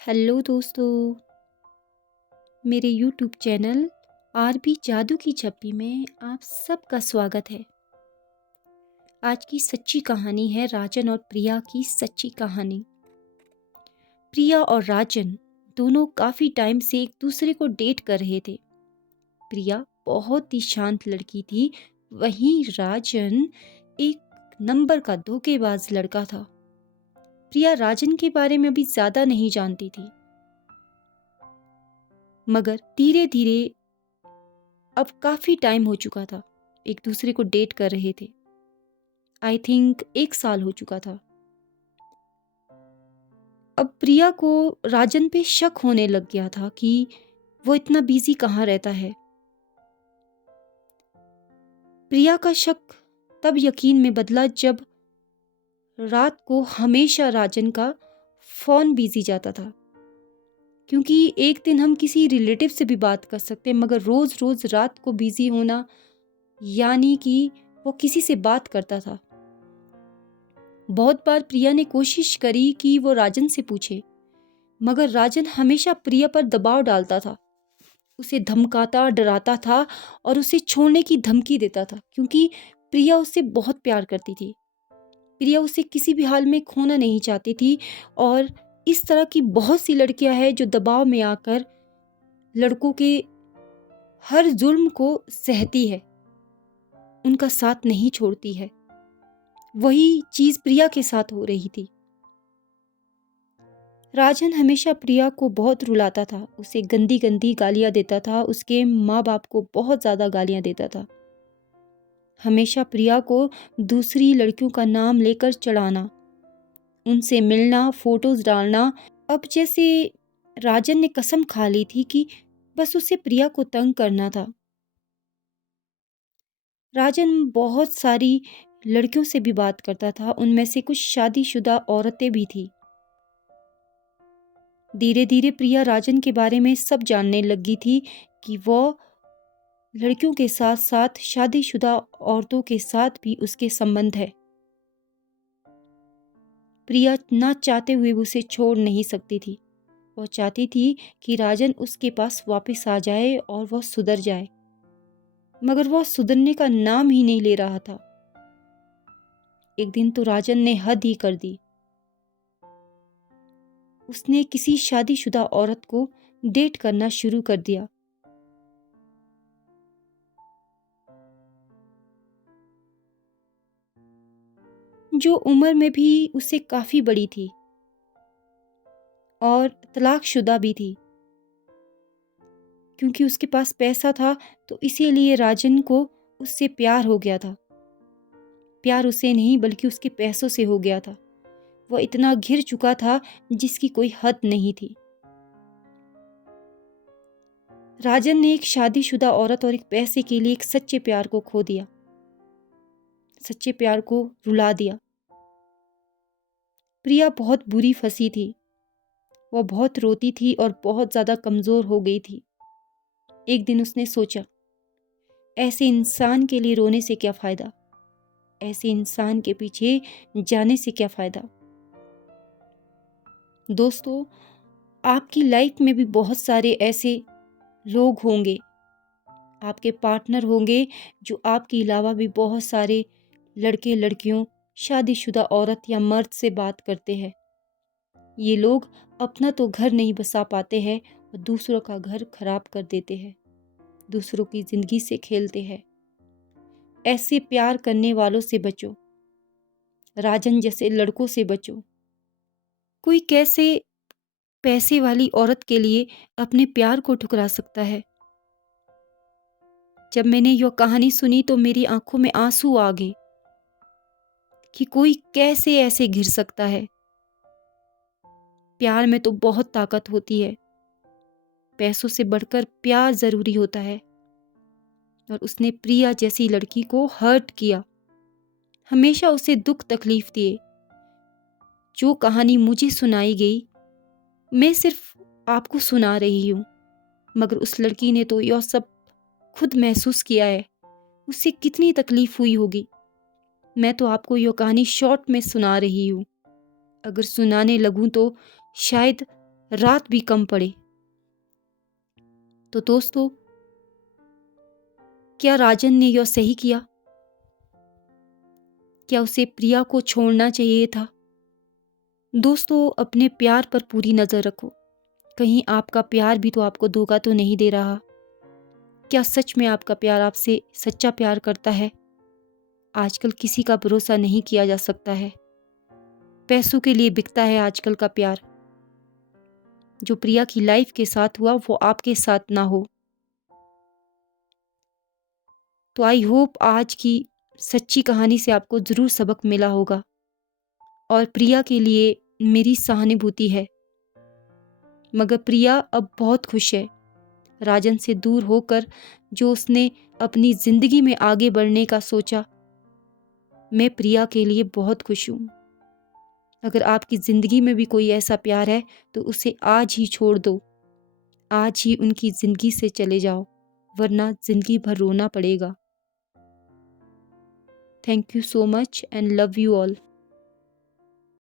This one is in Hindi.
हेलो दोस्तों, मेरे यूट्यूब चैनल आरबी जादू की छप्पी में आप सबका स्वागत है। आज की सच्ची कहानी है राजन और प्रिया की सच्ची कहानी। प्रिया और राजन दोनों काफ़ी टाइम से एक दूसरे को डेट कर रहे थे। प्रिया बहुत ही शांत लड़की थी, वहीं राजन एक नंबर का धोखेबाज लड़का था। प्रिया राजन के बारे में अभी ज़्यादा नहीं जानती थी, मगर धीरे धीरे अब काफ़ी टाइम हो चुका था, एक दूसरे को डेट कर रहे थे। आई थिंक 1 साल हो चुका था। अब प्रिया को राजन पे शक होने लग गया था कि वो इतना बिज़ी कहाँ रहता है। प्रिया का शक तब यकीन में बदला जब रात को हमेशा राजन का फ़ोन बिज़ी जाता था। क्योंकि एक दिन हम किसी रिलेटिव से भी बात कर सकते हैं, मगर रोज़-रोज़ रात को बिज़ी होना यानी कि वो किसी से बात करता था। बहुत बार प्रिया ने कोशिश करी कि वो राजन से पूछे, मगर राजन हमेशा प्रिया पर दबाव डालता था, उसे धमकाता, डराता था और उसे छोड़ने की धमकी देता था, क्योंकि प्रिया उससे बहुत प्यार करती थी। प्रिया उसे किसी भी हाल में खोना नहीं चाहती थी और इस तरह की बहुत सी लड़कियां हैं जो दबाव में आकर लड़कों के हर जुल्म को सहती है, उनका साथ नहीं छोड़ती है। वही चीज़ प्रिया के साथ हो रही थी। राजन हमेशा प्रिया को बहुत रुलाता था, उसे गंदी-गंदी गालियाँ देता था, उसके माँ-बाप को बहुत ज़्यादा गालियाँ देता था। हमेशा प्रिया को दूसरी लड़कियों का नाम लेकर चढ़ाना, उनसे मिलना, फ़ोटोज़ डालना। अब जैसे राजन ने कसम खा ली थी कि बस उसे प्रिया को तंग करना था। राजन बहुत सारी लड़कियों से भी बात करता था, उनमें से कुछ शादीशुदा औरतें भी थीं। धीरे-धीरे प्रिया राजन के बारे में सब जानने लगी थी कि वो लड़कियों के साथ-साथ शादीशुदा औरतों के साथ भी उसके संबंध है। प्रिया ना चाहते हुए भी उसे छोड़ नहीं सकती थी। वो चाहती थी कि राजन उसके पास वापस आ जाए और वो सुधर जाए, मगर वो सुधरने का नाम ही नहीं ले रहा था। एक दिन तो राजन ने हद ही कर दी। उसने किसी शादीशुदा औरत को डेट करना शुरू कर दिया। जो उम्र में भी उससे काफ़ी बड़ी थी और तलाकशुदा भी थी। क्योंकि उसके पास पैसा था तो इसीलिए राजन को उससे प्यार हो गया था। प्यार उसे नहीं बल्कि उसके पैसों से हो गया था। वह इतना घिर चुका था जिसकी कोई हद नहीं थी। राजन ने एक शादीशुदा औरत और एक पैसे के लिए एक सच्चे प्यार को खो दिया, सच्चे प्यार को रुला दिया। प्रिया बहुत बुरी फंसी थी। वह बहुत रोती थी और बहुत ज़्यादा कमज़ोर हो गई थी। एक दिन उसने सोचा, ऐसे इंसान के लिए रोने से क्या फ़ायदा? ऐसे इंसान के पीछे जाने से क्या फ़ायदा? दोस्तों, आपकी लाइफ में भी बहुत सारे ऐसे लोग होंगे, आपके पार्टनर होंगे जो आपके अलावा भी बहुत सारे लड़के लड़कियों, शादीशुदा औरत या मर्द से बात करते हैं। ये लोग अपना तो घर नहीं बसा पाते हैं और दूसरों का घर खराब कर देते हैं, दूसरों की ज़िंदगी से खेलते हैं। ऐसे प्यार करने वालों से बचो, राजन जैसे लड़कों से बचो। कोई कैसे पैसे वाली औरत के लिए अपने प्यार को ठुकरा सकता है? जब मैंने यह कहानी सुनी तो मेरी आंखों में आंसू आ गए कि कोई कैसे ऐसे घिर सकता है। प्यार में तो बहुत ताकत होती है, पैसों से बढ़कर प्यार ज़रूरी होता है। और उसने प्रिया जैसी लड़की को हर्ट किया, हमेशा उसे दुख तकलीफ दिए। जो कहानी मुझे सुनाई गई, मैं सिर्फ आपको सुना रही हूँ, मगर उस लड़की ने तो यह सब खुद महसूस किया है। उसे कितनी तकलीफ हुई होगी। मैं तो आपको यह कहानी शॉर्ट में सुना रही हूँ। अगर सुनाने लगूं तो शायद रात भी कम पड़े। तो दोस्तों, क्या राजन ने यह सही किया? क्या उसे प्रिया को छोड़ना चाहिए था? दोस्तों, अपने प्यार पर पूरी नज़र रखो। कहीं आपका प्यार भी तो आपको धोखा तो नहीं दे रहा? क्या सच में आपका प्यार आपसे सच्चा प्यार करता है? आजकल किसी का भरोसा नहीं किया जा सकता है। पैसों के लिए बिकता है आजकल का प्यार। जो प्रिया की लाइफ के साथ हुआ वो आपके साथ ना हो। तो आई होप आज की सच्ची कहानी से आपको ज़रूर सबक मिला होगा और प्रिया के लिए मेरी सहानुभूति है। मगर प्रिया अब बहुत खुश है राजन से दूर होकर। जो उसने अपनी ज़िंदगी में आगे बढ़ने का सोचा, मैं प्रिया के लिए बहुत खुश हूँ। अगर आपकी ज़िंदगी में भी कोई ऐसा प्यार है तो उसे आज ही छोड़ दो। आज ही उनकी ज़िंदगी से चले जाओ, वरना ज़िंदगी भर रोना पड़ेगा। Thank you so much and love you all.